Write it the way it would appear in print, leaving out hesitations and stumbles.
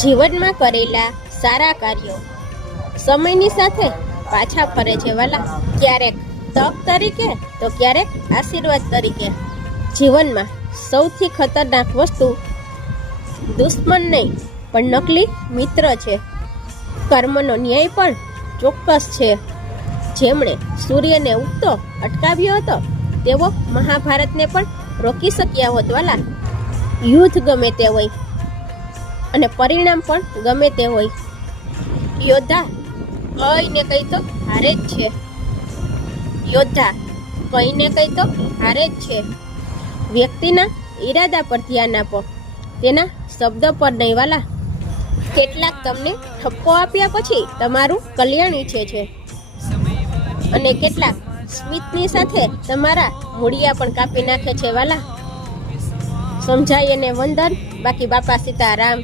જીવનમાં કરેલા સારા કાર્યો સમયની સાથે પાછા ફરે છે વાલા, ક્યારેક તક તરીકે તો ક્યારેક આશીર્વાદ તરીકે. જીવનમાં સૌથી ખતરનાક વસ્તુ દુશ્મન નહીં પણ નકલી મિત્ર છે. કર્મનો ન્યાય પણ ચોક્કસ છે. જેમણે સૂર્યને ઉગતો અટકાવ્યો હતો તેઓ મહાભારતને પણ રોકી શક્યા હોત વાલા. યુદ્ધ ગમે તે હોય અને પરિણામ પણ ગમે તે હોય, યોદ્ધા કઈને કઈ તો હારે જ છે. યોદ્ધા કઈને કઈ તો હારે જ છે. વ્યક્તિના ઈરાદા પર ધ્યાન આપો, તેના શબ્દ પર નહીં વાલા. કેટલાક તમને ઠપકો આપ્યા પછી તમારું કલ્યાણ ઈચ્છે છે અને કેટલાક સ્મિતની સાથે તમારા મૂળિયા પણ કાપી નાખે છે વાલા. સમજાય એને વંદન, બાકી બાપા સીતારામ.